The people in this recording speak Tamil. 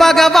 பகவான்